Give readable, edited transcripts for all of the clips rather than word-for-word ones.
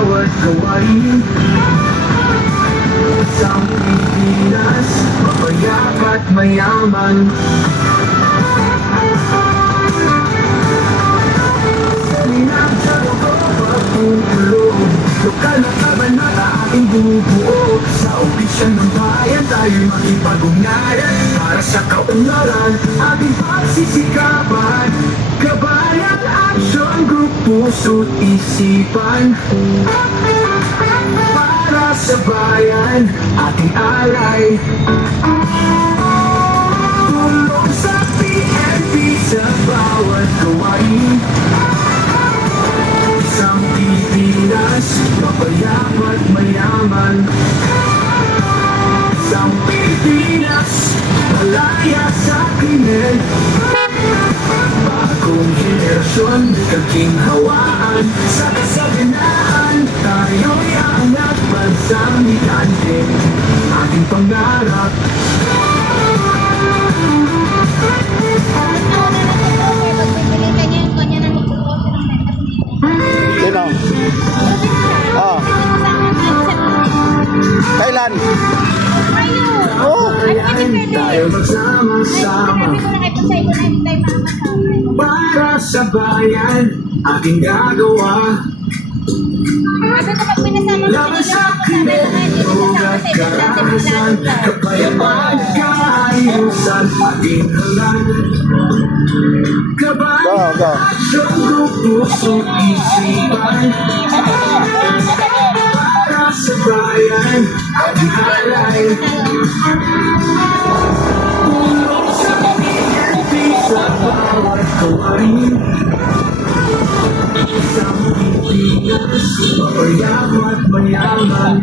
bawat gawain. Isang Pilipinas, mapayak at mayaman. Pinagdalo ko pagpupulo, lokal na kabanata ating bubuo. Sa opisyon ng bayan tayo'y makipag-ugnayan. Para sa kaunlaran, ating pagsisikapan. Kabayan, action, group, puso't isipan. Para sa bayan, ating alay. Tulong sa PNP sa bawat gawain. Isang Pilipinas, mapayak at mayaman. Isang Pilipinas, malaya sa krimen. Bagong henerasyon, kaginhawaan. Sa kasaganaan, tayo'y angat bansang higante. Ating pangarap. Sino? Oh. Kailan? Oh. Tayo magsama-sama. Para sa bayan, ating gagawa. Laban sa krimen, ugat karahasan. Kapayapaan, kaayusan, ating halan. Kabayan, aksyon, puso't isipan. Para sa bayan, ating alay. Tulong sa PNP sa bawat gawain. Isang Pilipinas, mapayak at mayaman.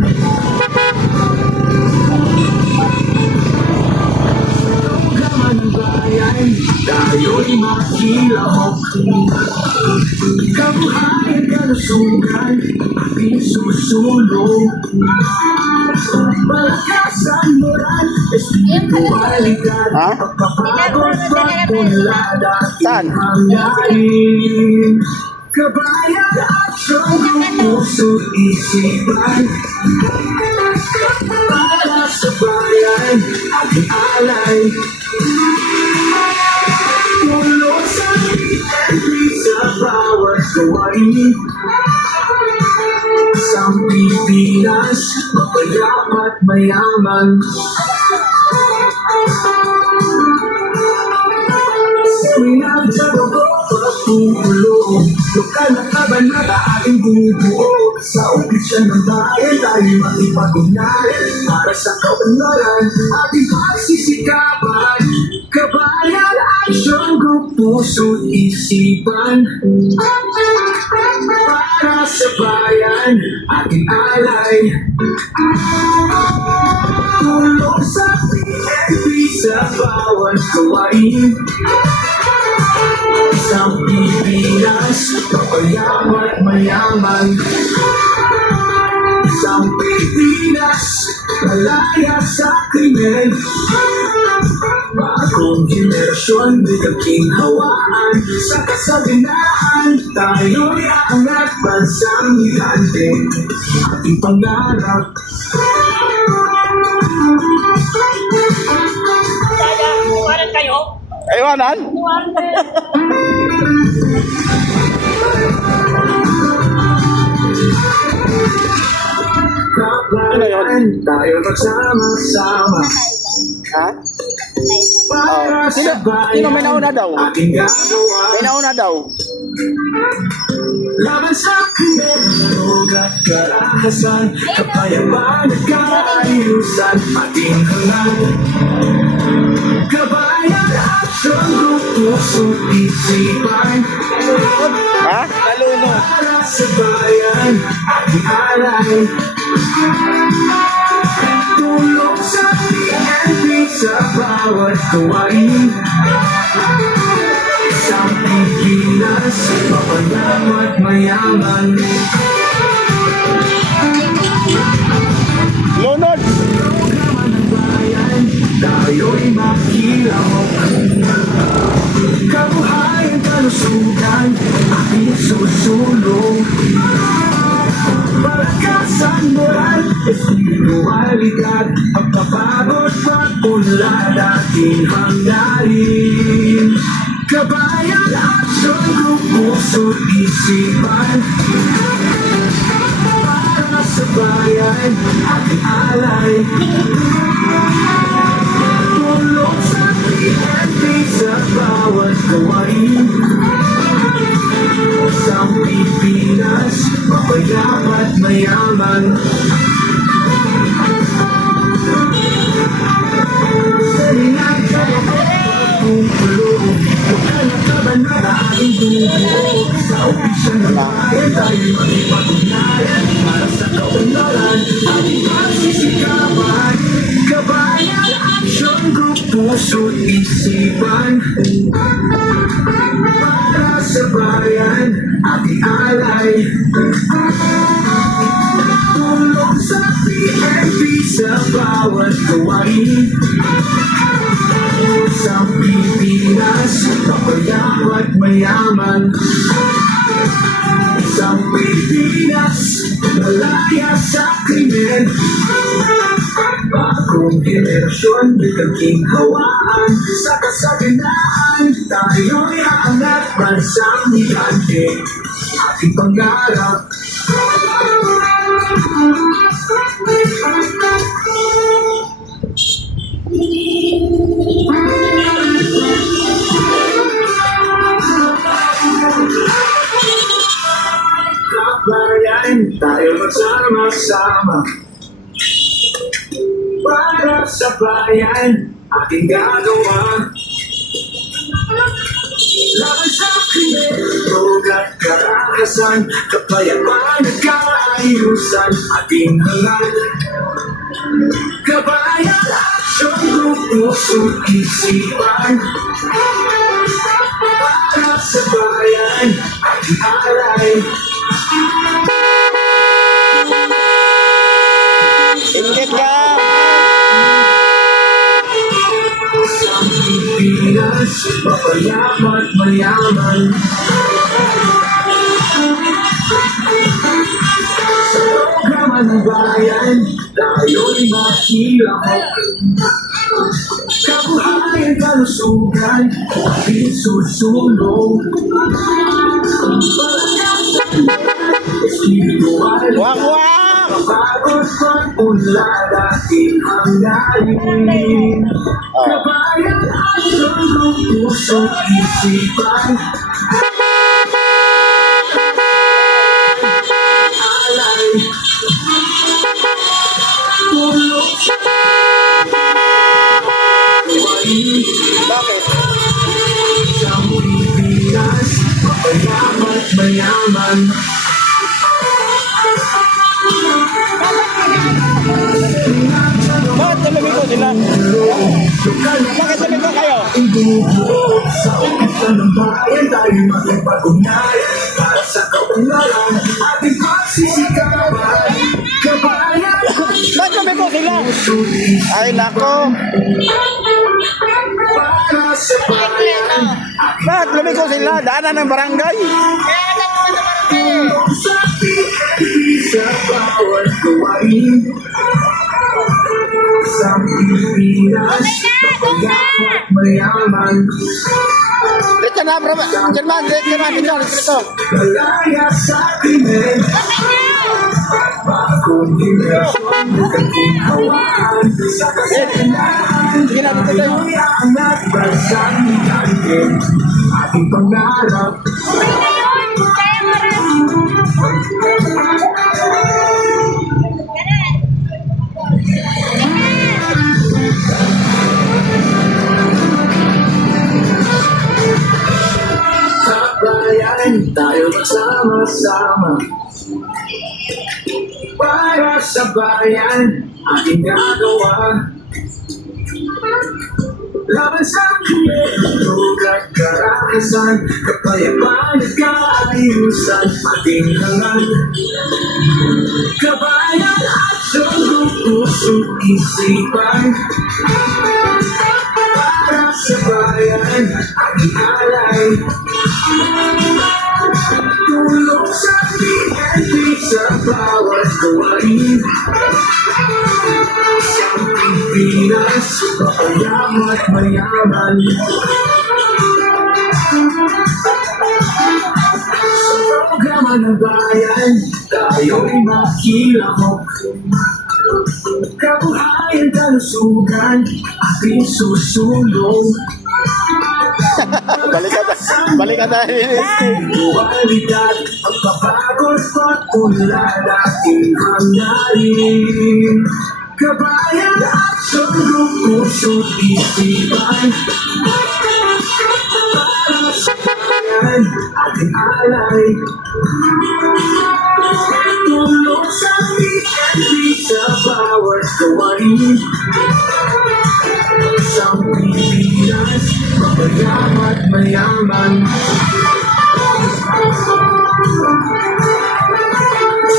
Gaman bayan, tayo'y makilahok. Kabuhayan, kalusugan, ating susulong. Malakasan, moral, espiritualidad. Pagpapagod, pagpunlad, ating hangarin. Kabayan, aksyon, puso't isipan. Para sa bayan, ating alay. Tulong sa PNP sa bawat gawain. Isang Pilipinas, mapayak at mayaman. Pinagdalo ko pagpupulo, lokal na kabanata ating bubuo. Sa opisyon ng bayan tayo makipag-ugnayan. Para sa kaunlaran, ating pagsisikapan. Kabayan, action, group, puso't isipan. Para sa bayan, ating alay. Tulong sa PNP sa bawat gawain. Isang Pilipinas, mapayak at mayaman. Isang Pilipinas, malaya sa krimen. Bagong henerasyon, may kaginhawaan. Sa kasaganaan, tayo'y aangat bansang higante. Ating pangarap. Iwanan kayo? Iwanan? Kabayan, tayo magsama-sama. Ha? Para Sino, sa bayan, sino may nauna daw? ating gagawa. May nauna daw. Laban sa krimen, ugat karahasan. Kapayapaan at kaayusan, ating halan. Kabayan, action, group, puso't isipan. Ha? Naluno. Para sa bayan, ating alay. Tulong sa PNP sa bawat gawain. Isang Pilipinas, mapayak at mayaman. Lunod. Gaman ng bayan, tayo'y makilahok. Kabuhayan, kalusugan, ating susulong. Espiritualidad, pagpapagod, pagpunlad, ating hanggarin. Kabayan, aksyon, grupo, puso't isipan. Para sa bayan, ating alay. Tulong sa PNP sa bawat gawain. Isang Pilipinas, mapayap at mayaman. Salinag ka na pagpupulo, magkalakaban na ating bubuo. Sa opisyan ng bayan, tayo magipatunayan. Para sa kaunlaran, ating pagsisikapan. Kabayan, aksyon, group, puso't isipan. Para sa bayan, ating alay. Tulong sa PNP sa bawat gawain. Isang Pilipinas, mapayap at mayaman. Isang Pilipinas, malaya sa krimen. Bagong henerasyon, bigaging hawaan. Sa kasaganaan, tayo'y aangat. Bansang higante, ating pangarap. Kabayan, tayo magsama-sama. Para sa bayan, ating gagawa. Laban sa krimen, drog at karakasan. Kapayapaan at kaayusan, ating hangat. Kabayan, aksyon, grupo, puso't isipan. Para sa bayan, ating alay. Ingit ka! Isang Pilipinas, mapayap at mayaman. Sa programa ng bayan, tayo'y makilahok. Kabuhayan, kalusugan, ating susunod. Espiritual, Wak-wak! kapagod, pag-unlad, ating hanggarin. Kabayan, aksyon, group, puso't isipan. Alay. Tulong sa gawain. Bakit? Isang Pilipinas, mapayap at mayaman. Bakit sabi ko sila? Bakit sabi ko kayo? Ibubuo sa opisyan ng bayan, tayo makipag-ugnayan. Para sa kaunlaran, ating pagsisikapan. Kabayan, Bakit sabi ko sila? Ay nako! para sa bayan. Bakit sabi ko sila? Daanan ng barangay! Tulong sa PNP sa bawat gawain. Isang Pilipinas, mapayap at mayaman. Dito na, bro! German, dito! Malaya sa krimen. Bagong henerasyon, bigaging hawaan. Sa kasaganaan, tayo'y aangat. Bansang higante, ating pangarap. Sa bayan, tayo magsama-sama. Para sa bayan, ating gagawa. Laban sa krimen, drog at karakasan. Kapayapaan at kaayusan, ating hangat. Kabayan, aksyon, grupo, puso't isipan. Para sa bayan, ating alay. Tulong sa PNP sa bawat bawat gawain. Isang Pilipinas, mapayam at mayaman. Sa programa ng bayan, tayo'y makilahok. Kabuhayan, kalusugan, ating susulong. Balikan tayo. Dualidad, pagpapagod, pag-unlad, ating hangarin. Kabayan, action, grupo, puso't isipan. Para sa bayan, ating alay. Tulong sa PNP sa bawat gawain. Isang Pilipinas, mapayam at mayaman.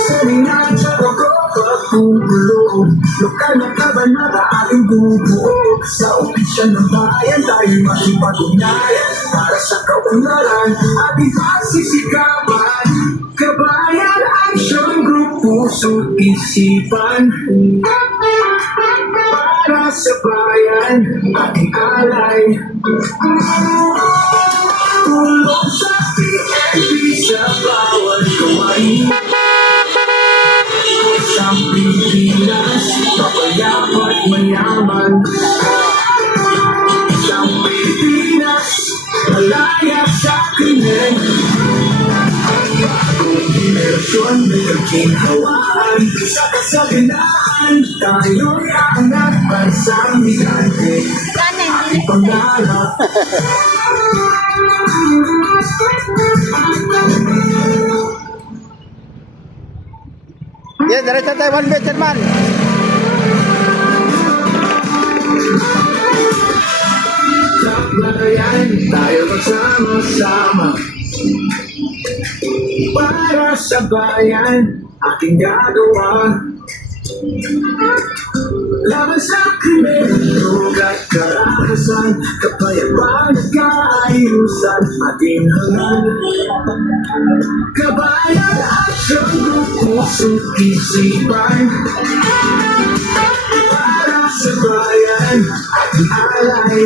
Salingan sa pagkakatulong, lokal na kabanata ating bubuo. Sa opisyan ng bayan tayo makipag-ugnayan. Para sa kaunlaran, ating pagsisikapan. Kabayan, action, group, puso't isipan. Para sa bayan, ating alay. Tulong sa PNP sa bawat gawain. Isang Pilipinas, mapayam at mayaman. Isang Pilipinas, malaya sa krimen. Bagong henerasyon, may kaginhawaan. Sa kasaganaan, tayo'y aangat bansang higante. Ating pangarap. Yan, diretso tayo 1 meter man. Sa bayan, tayo magsama-sama. Para sa bayan, ating gagawa. Laban sa krimen, lugat, karahasan, kapayapaan at kaayusan, ating hangal. Kabayan, action, group, puso't isipan. Para sa bayan, ating alay.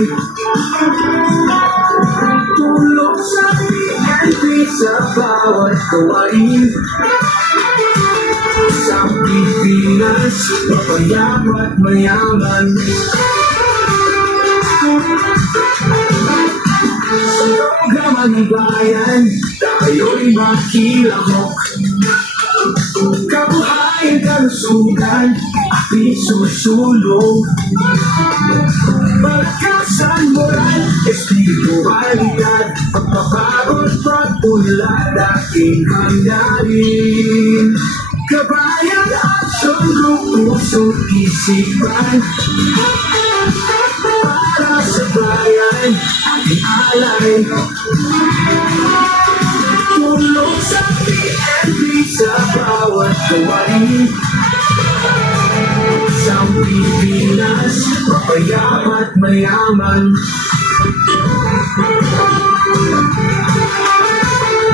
Tulong sa PNP sa bawat gawain. Isang Pilipinas, mapayam at mayaman. Sa programa ng bayan, tayo'y makilahok. Kabuhayan, kalusugan, ating susulong. Malakasan, moral, espiritualidad, pagpapagod, pag-unlad, ating hangarin. Kabayan, action, group, puso't isipan. Para sa bayan, ating alay. Tulong sa PNP sa bawat gawain. Isang Pilipinas, mapayam at mayaman.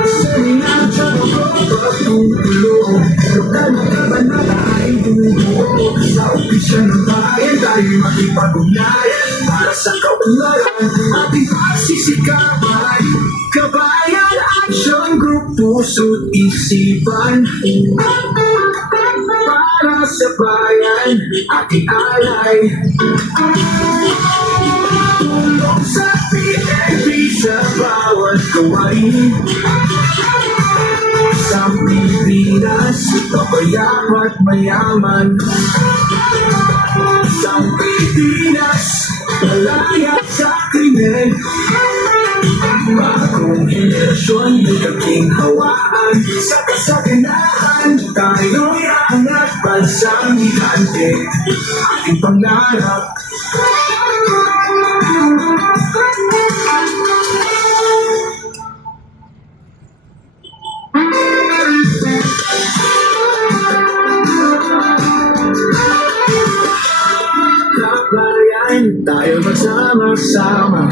Salingan sa pagpapatulong, lokal na kabanata ay bumubuo. Sa opisyan ng bayan tayo makipag-ugnayan. Para sa kaunlaran, ating pagsisikapan. Kabayan, action, group, puso't isipan. Para sa bayan, ating alay. Tulong sa PNP sa bawat gawain. Isang Pilipinas, mapayam at mayaman. Isang Pilipinas, malaya sa krimen. Bagong henerasyon, may kaginhawaan. Sa kasaganaan, tayo'y aangat bansang higante. Ating pangarap. Kabayan, tayo magsama-sama.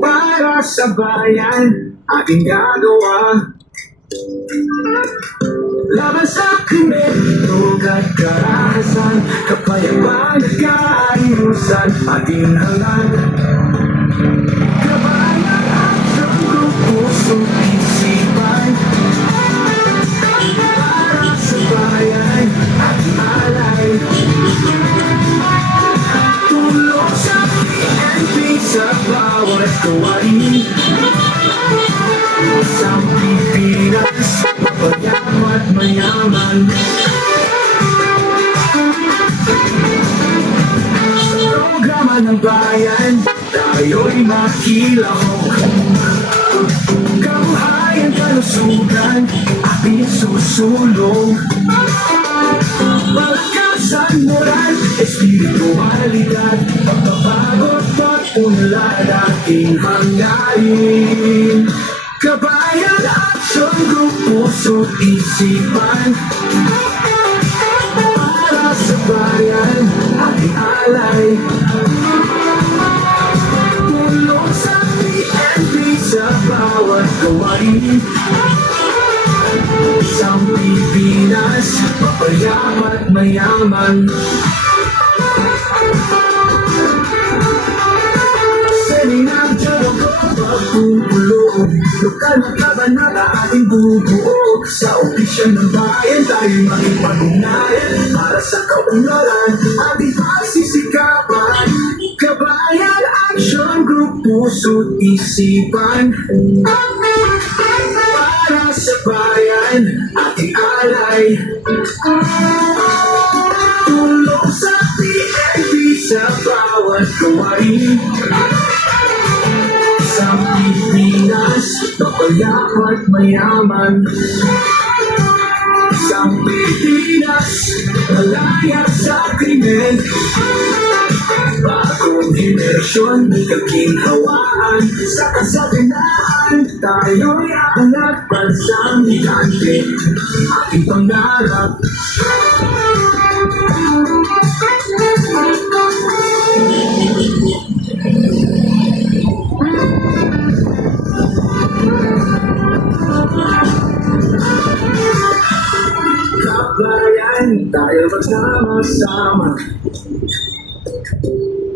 Para sa bayan, ating gagawa. Laban sa krimen, dugat karahasan, kapayapaan at kaayusan, ating hangan. Kabayan at siyang pusong isipan, para sa bayan at alay. Tulong sa PNP sa bawat gawain. Isang Pilipinas, mayaman at mayaman. Sa programa ng bayan, tayo'y makilahok. Kabuhayan, kalusugan, ating susulong. Malakasan, moral, espiritualidad, pagbabagot at unlad ating hangarin. Kabayan, action group, puso't isipan, para sa bayan, ating alay. Tulong sa PNP sa bawat gawain. Isang Pilipinas, mapayapa at mayaman. Seninang diyarong ko magpupulo, lokal na kabanata ating bubuo. Sa opisyon ng bayan tayo'y makipag-ugnayan, para sa kaunlaran ating pagsisikapan. Kabayan Action Group, puso't isipan, para sa bayan ating alay. Tulong sa PNP sa bawat gawain. Isang Pilipinas, mapayapa at mayaman. Isang Pilipinas, malaya sa krimen. Bagong henerasyon, may kaginhawaan. Sa kasaganaan, tayo'y aangat, bansang higante, ating pangarap. Kabayan, tayo magsama-sama,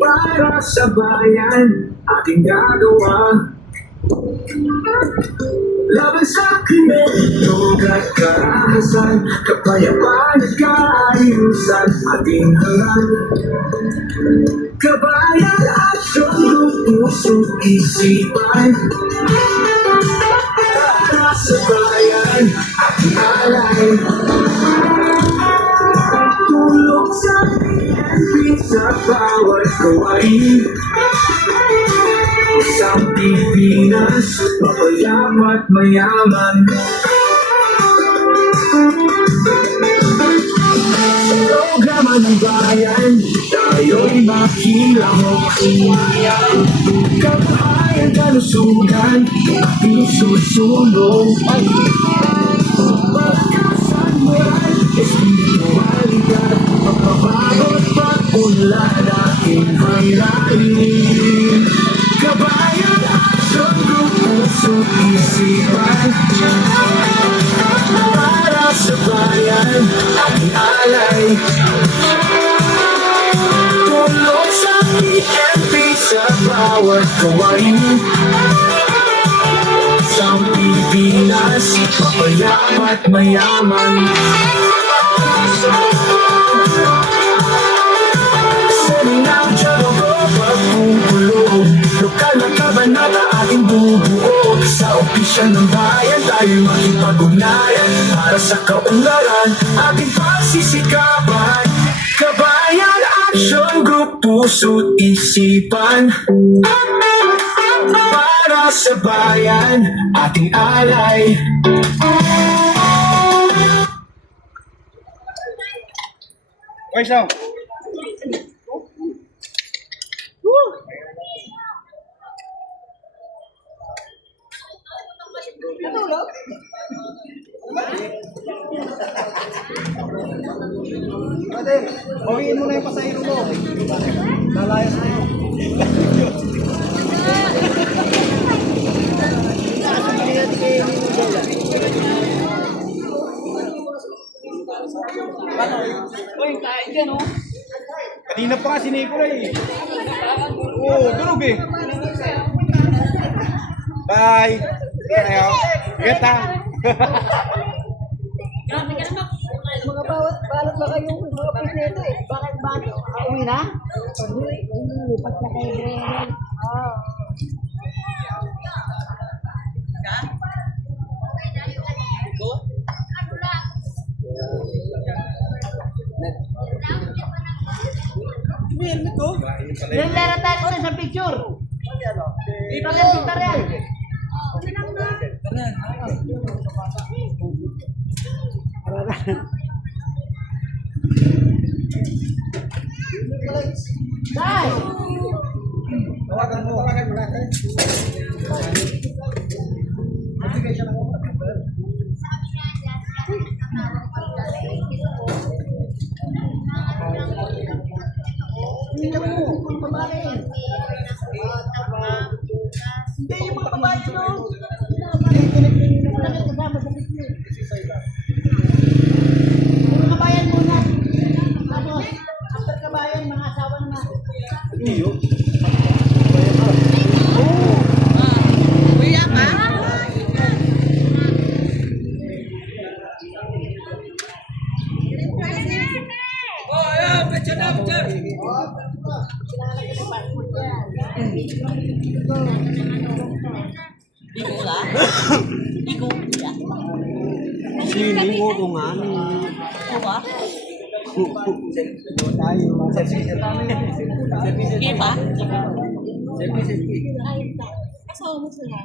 para sa bayan ating gagawa. Laban sa krimen, dugat karahasan, kapayapaan at kaayusan, ating hangan. Kabayan Action Group, puso't isipan, para sa bayan ating alay. Tulong sa PNP sa bawat gawain. Isang Pilipinas, mapayapa at mayaman. Sa programa ng bayan, tayo'y makilahok. Kabuhayan, kalusugan, ating susulong. Malakasan, moral, espiritualidad, pagbabagot at unlad ating hangarin. Kabayan Action Group, puso't isipan, para sa bayan ating alay. Tulong sa PNP sa bawat gawain. Isang Pilipinas, mapayapa at mayaman. Seninang diyarong ko magpupulo, lokal na kabanata ating bubuo. Sa opisyon ng bayan tayo'y makipag-ugnayan, para sa kaunlaran ating pagsisikapan. Kabayan Action Group, puso't isipan, para sa bayan ating alay. Okay, so. Ate, bawiin mo na yung pasahero mo. Lalayas na yun. Uy, kain dyan, oh. Kanina pa nga si Nicola eh. Oo, durog eh. Bye. Ayo. Ingat ha. Grabe ka naman. Mga bawat balot ba kayong mga piseto eh? Bakit ba? Uwi na? Lipat na kayo rin. Nilera tayo sa picture. Ito yan. Dai! Tawagan mo. Hindi yung mga kabayan, no? Mga kabayan muna. Tapos, after kabayan, mga asawa na. Sini mo kung ano. Tayo. Sige pa? Kasama mo sila.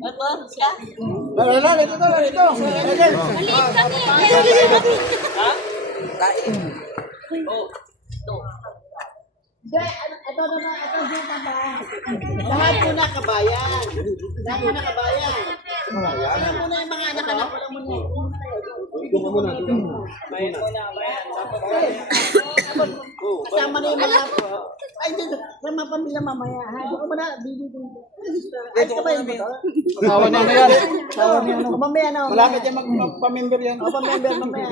Ito, siya. Ito. Ha? Oh. Ito. Hindi, ito naman, ito dito ba? Lahat po na kabayan. Lahat po na kabayan. Alam mo na yung mga anak-anak, wala mo na. Kasama na yung mga... Ay, dito, sama pamilya mamaya. Ha? Hindi ko mo na, bibigyan. Ay, kabayan mo to? Asawa niya na yan. Asawa niya na. Mamaya na. Malapit yan magpa-member yan. O, pamember mamaya.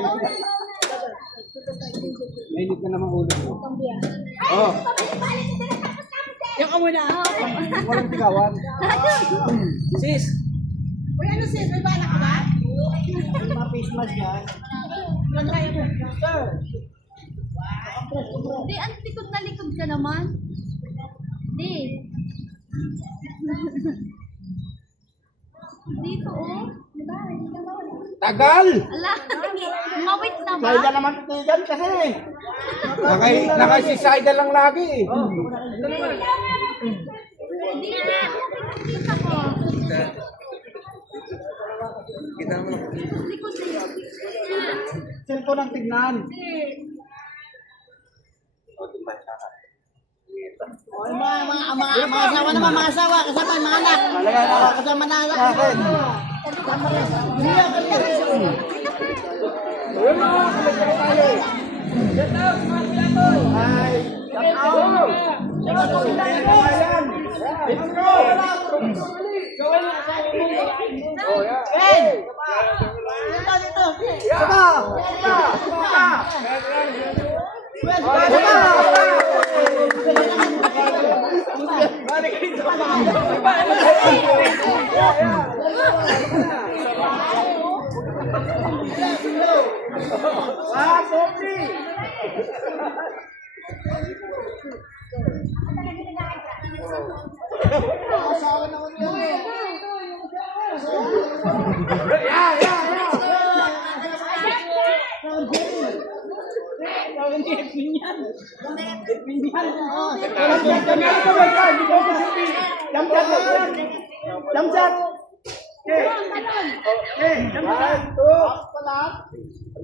Mainit na naman ulo mo. Oh. Yung amo na. Walang tigawan. Sis. Uy, ano sis? May bala ka ba? May mga face mask yan. Sir. Di, ang likod na likod ka naman. Di. Dito, oh. Diba? Tagal! Ala, mawit na ba? Saida naman titigan kasi. Nakasisayda lang lagi eh. Di na. Kita ko. Likod na yun. Cellphone ang tignan. Mga asawa naman, mga asawa. Kasama yung mga anak. Kasama na anak.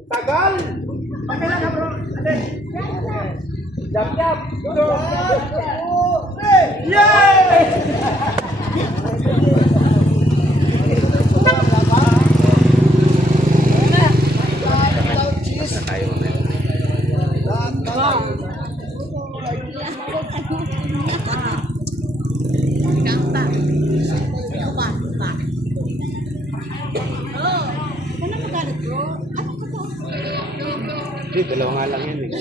Tagal! Jap-jap! Yay! Ano mo galit bro? Hindi, dalawa nga lang yun eh.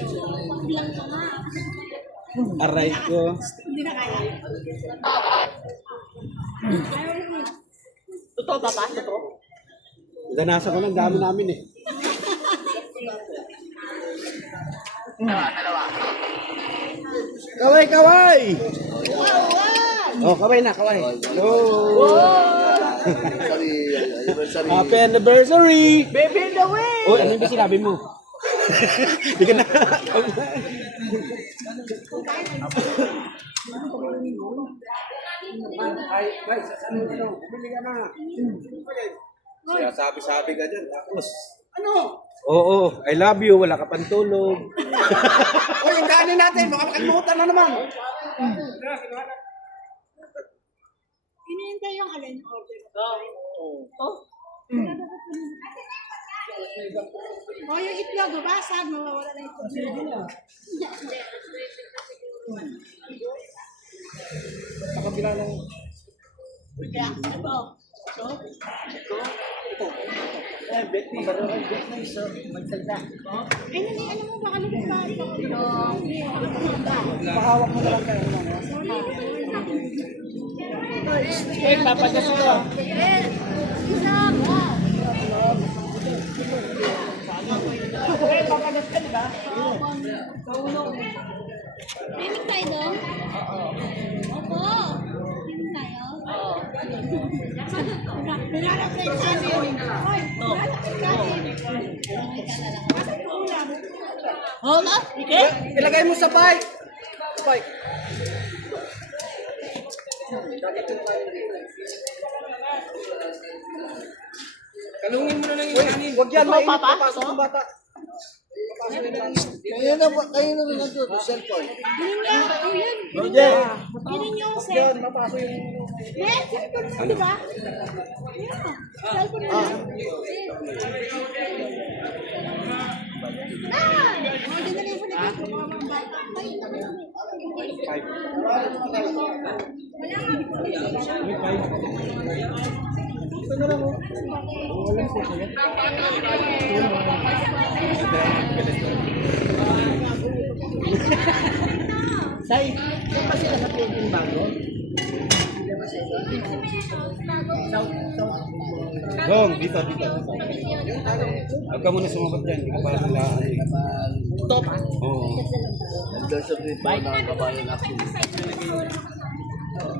Aray ko. Totoo ba ba? Totoo? Ganasa ko ng dami namin eh. Kaway, kaway! Oh, kaway na, kaway. Hello! Happy anniversary! Baby in the way! Oh, ano yung sinabi mo? Hindi ka na. Ay, bumili ka na. Kaya sabi-sabi ka dyan. Tapos, Ano? oo, I love you, wala ka pang tulog. O, yung kanin natin, baka makalimutan na naman. Hinihintay yung alin order. Oh? O, yung itlog, babasag, mawawala na itlog. Sa kabila ng... Kaya, ito. Ay, nani, ano mo, baka lumang ba? Pahawak mo na lang kayo. Eh, papagas ko. Eh, papagas ka, di ba? Pimik tayo doon? Opo. Pimik tayo? Oo. Pinarapay sa atin. Oy, pinarapay sa atin. Oh, na? Okay? Ilagay mo sa bike. Bike. Kalungin mo na lang yung kanin. Huwag yan, mainit. Papasok ang bata. Kayo na nandun, cellphone. Roger. Yun yung Yan, mapasok yung... Eh, cellphone mo, di ba? Yeah, cellphone mo. Oh, dinali mo na dito, mga bata. Say, yung pa sila sa Philippine bago? Dong, dito. Huwag ka muna sumabat dyan. Hindi ka para nalaan eh. Totoo pa? Oo. There's a bit ng kabayan actually.